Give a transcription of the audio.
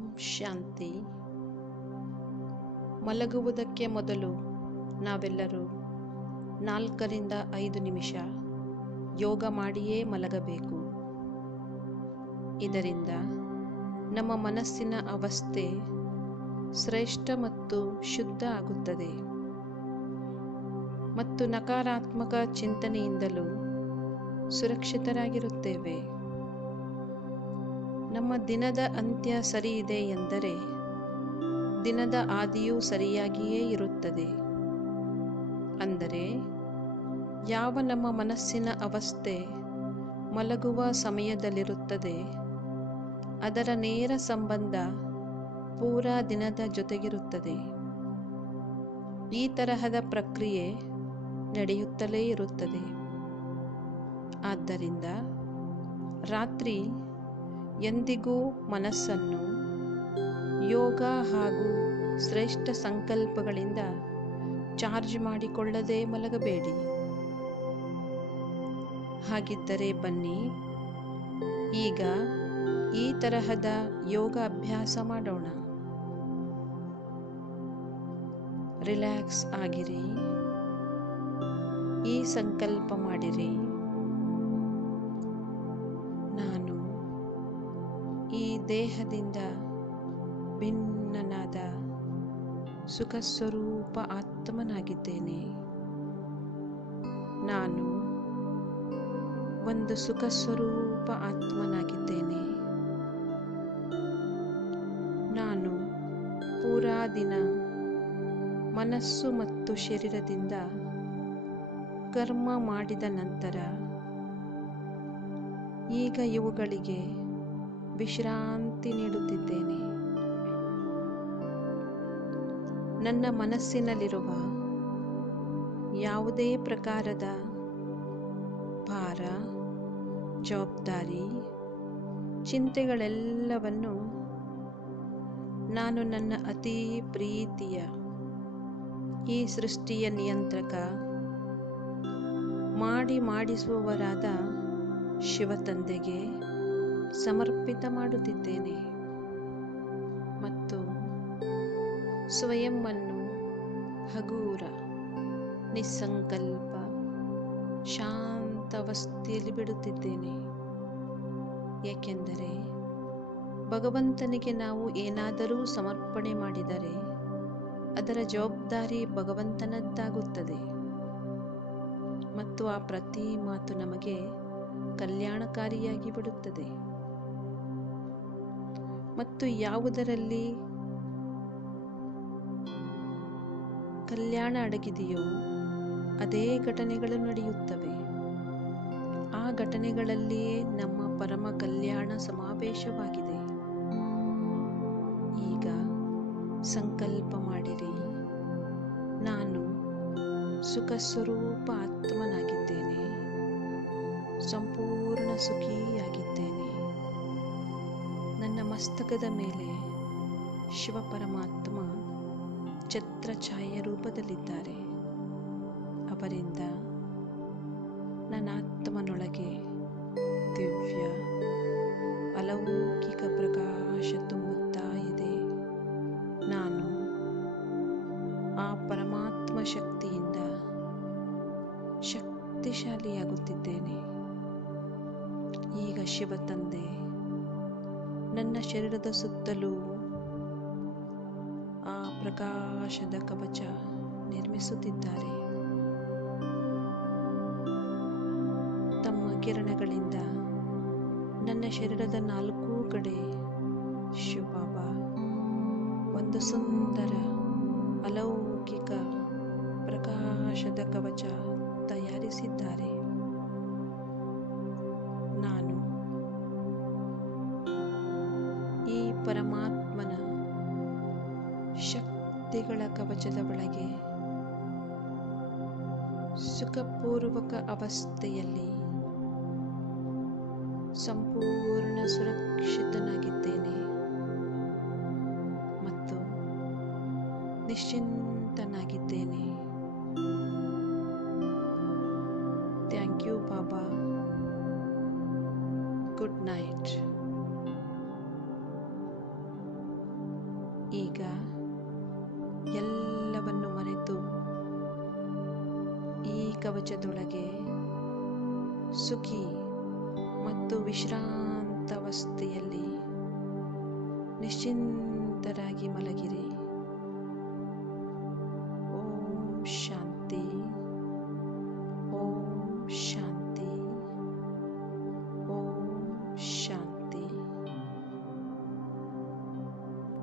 ಓಂ ಶಾಂತಿ. ಮಲಗುವುದಕ್ಕೆ ಮೊದಲು ನಾವೆಲ್ಲರೂ 4 ರಿಂದ 5 ನಿಮಿಷ ಯೋಗ ಮಾಡಿಯೇ ಮಲಗಬೇಕು. ಇದರಿಂದ ನಮ್ಮ ಮನಸ್ಸಿನ ಅವಸ್ಥೆ ಶ್ರೇಷ್ಠ ಮತ್ತು ಶುದ್ಧ ಆಗುತ್ತದೆ ಮತ್ತು ನಕಾರಾತ್ಮಕ ಚಿಂತನೆಯಿಂದಲೂ ಸುರಕ್ಷಿತರಾಗಿರುತ್ತೇವೆ. ನಮ್ಮ ದಿನದ ಅಂತ್ಯ ಸರಿ ಇದೆ ಎಂದರೆ ದಿನದ ಆದಿಯೂ ಸರಿಯಾಗಿಯೇ ಇರುತ್ತದೆ. ಅಂದರೆ ಯಾವ ನಮ್ಮ ಮನಸ್ಸಿನ ಅವಸ್ಥೆ ಮಲಗುವ ಸಮಯದಲ್ಲಿರುತ್ತದೆ ಅದರ ನೇರ ಸಂಬಂಧ ಪೂರಾ ದಿನದ ಜೊತೆಗಿರುತ್ತದೆ. ಈ ತರಹದ ಪ್ರಕ್ರಿಯೆ ನಡೆಯುತ್ತಲೇ ಇರುತ್ತದೆ. ಆದ್ದರಿಂದ ರಾತ್ರಿ ಎಂದಿಗೂ ಮನಸ್ಸನ್ನು ಯೋಗ ಹಾಗೂ ಶ್ರೇಷ್ಠ ಸಂಕಲ್ಪಗಳಿಂದ ಚಾರ್ಜ್ ಮಾಡಿಕೊಳ್ಳದೆ ಮಲಗಬೇಡಿ. ಹಾಗಿದ್ದರೆ ಬನ್ನಿ ಈಗ ಈ ತರಹದ ಯೋಗ ಅಭ್ಯಾಸ ಮಾಡೋಣ. ರಿಲ್ಯಾಕ್ಸ್ ಆಗಿರಿ. ಈ ಸಂಕಲ್ಪ ಮಾಡಿರಿ, ನಾನು ಈ ದೇಹದಿಂದ ಭಿನ್ನನಾದ ಸುಖ ಸ್ವರೂಪ ಆತ್ಮನಾಗಿದ್ದೇನೆ. ನಾನು ಒಂದು ಸುಖ ಸ್ವರೂಪ ಆತ್ಮನಾಗಿದ್ದೇನೆ. ನಾನು ಪೂರಾ ದಿನ ಮನಸ್ಸು ಮತ್ತು ಶರೀರದಿಂದ ಕರ್ಮ ಮಾಡಿದ ನಂತರ ಈಗ ಇವುಗಳಿಗೆ ವಿಶ್ರಾಂತಿ ನೀಡುತ್ತಿದ್ದೇನೆ. ನನ್ನ ಮನಸ್ಸಿನಲ್ಲಿರುವ ಯಾವುದೇ ಪ್ರಕಾರದ ಭಾರ, ಜವಾಬ್ದಾರಿ, ಚಿಂತೆಗಳೆಲ್ಲವನ್ನು ನಾನು ನನ್ನ ಅತಿ ಪ್ರೀತಿಯ ಈ ಸೃಷ್ಟಿಯ ನಿಯಂತ್ರಕ ಮಾಡಿಸುವವರಾದ ಶಿವತಂದೆಗೆ ಸಮರ್ಪಿತ ಮಾಡುತ್ತಿದ್ದೇನೆ ಮತ್ತು ಸ್ವಯಂವನ್ನು ಹಗೂರ, ನಿಸ್ಸಂಕಲ್ಪ, ಶಾಂತ ಅವಸ್ಥೆಯಲ್ಲಿ ಬಿಡುತ್ತಿದ್ದೇನೆ. ಏಕೆಂದರೆ ಭಗವಂತನಿಗೆ ನಾವು ಏನಾದರೂ ಸಮರ್ಪಣೆ ಮಾಡಿದರೆ ಅದರ ಜವಾಬ್ದಾರಿ ಭಗವಂತನದ್ದಾಗುತ್ತದೆ ಮತ್ತು ಆ ಪ್ರತಿ ಮಾತು ನಮಗೆ ಕಲ್ಯಾಣಕಾರಿಯಾಗಿ ಬಿಡುತ್ತದೆ. ಮತ್ತು ಯಾವುದರಲ್ಲಿ ಕಲ್ಯಾಣ ಅಡಗಿದೆಯೋ ಅದೇ ಘಟನೆಗಳು ನಡೆಯುತ್ತವೆ. ಆ ಘಟನೆಗಳಲ್ಲಿಯೇ ನಮ್ಮ ಪರಮ ಕಲ್ಯಾಣ ಸಮಾವೇಶವಾಗಿದೆ. ಈಗ ಸಂಕಲ್ಪ ಮಾಡಿರಿ, ನಾನು ಸುಖ ಸ್ವರೂಪ ಆತ್ಮನಾಗಿದ್ದೇನೆ, ಸಂಪೂರ್ಣ ಸುಖಿಯಾಗಿದ್ದೇನೆ. ನನ್ನ ಮಸ್ತಕದ ಮೇಲೆ ಶಿವ ಪರಮಾತ್ಮ ಛತ್ರಛಾಯೆ ರೂಪದಲ್ಲಿದ್ದಾರೆ. ಅವರಿಂದ ನನ್ನ ಆತ್ಮನೊಳಗೆ ದಿವ್ಯ ಅಲೌಕಿಕ ಪ್ರಕಾಶ ತುಂಬುತ್ತಾ ಇದೆ. ನಾನು ಆ ಪರಮಾತ್ಮ ಶಕ್ತಿಯಿಂದ ಶಕ್ತಿಶಾಲಿಯಾಗುತ್ತಿದ್ದೇನೆ. ಈಗ ಶಿವ ತಂದೆ ನನ್ನ ಶರೀರದ ಸುತ್ತಲೂ ಆ ಪ್ರಕಾಶದ ಕವಚ ನಿರ್ಮಿಸುತ್ತಿದ್ದಾರೆ. ತಮ್ಮ ಕಿರಣಗಳಿಂದ ನನ್ನ ಶರೀರದ 4 ಕಡೆ ಶಿವಬಾಬಾ ಒಂದು ಸುಂದರ ಅಲೌಕಿಕ ಪ್ರಕಾಶದ ಕವಚ ತಯಾರಿಸಿದ್ದಾರೆ. ನಾನು ಈ ಪರಮಾತ್ಮನ ಶಕ್ತಿಗಳ ಕವಚದ ಒಳಗೆ ಸುಖಪೂರ್ವಕ ಅವಸ್ಥೆಯಲ್ಲಿ ಸಂಪೂರ್ಣ ಸುರಕ್ಷಿತನಾಗಿದ್ದೇನೆ ಮತ್ತು ನಿಶ್ಚಿಂತನಾಗಿದ್ದೇನೆ. Thank you Baba. Good night. ಈಗ ಎಲ್ಲವನ್ನು ಮರೆತು ಈ ಕವಚದೊಳಗೆ ಸುಖಿ ಮತ್ತು ವಿಶ್ರಾಂತಾವಸ್ಥೆಯಲ್ಲಿ ನಿಶ್ಚಿಂತರಾಗಿ ಮಲಗಿರಿ. ಓಂ ಶಾಂತಿ. ಓಂ ಶಾಂತಿ.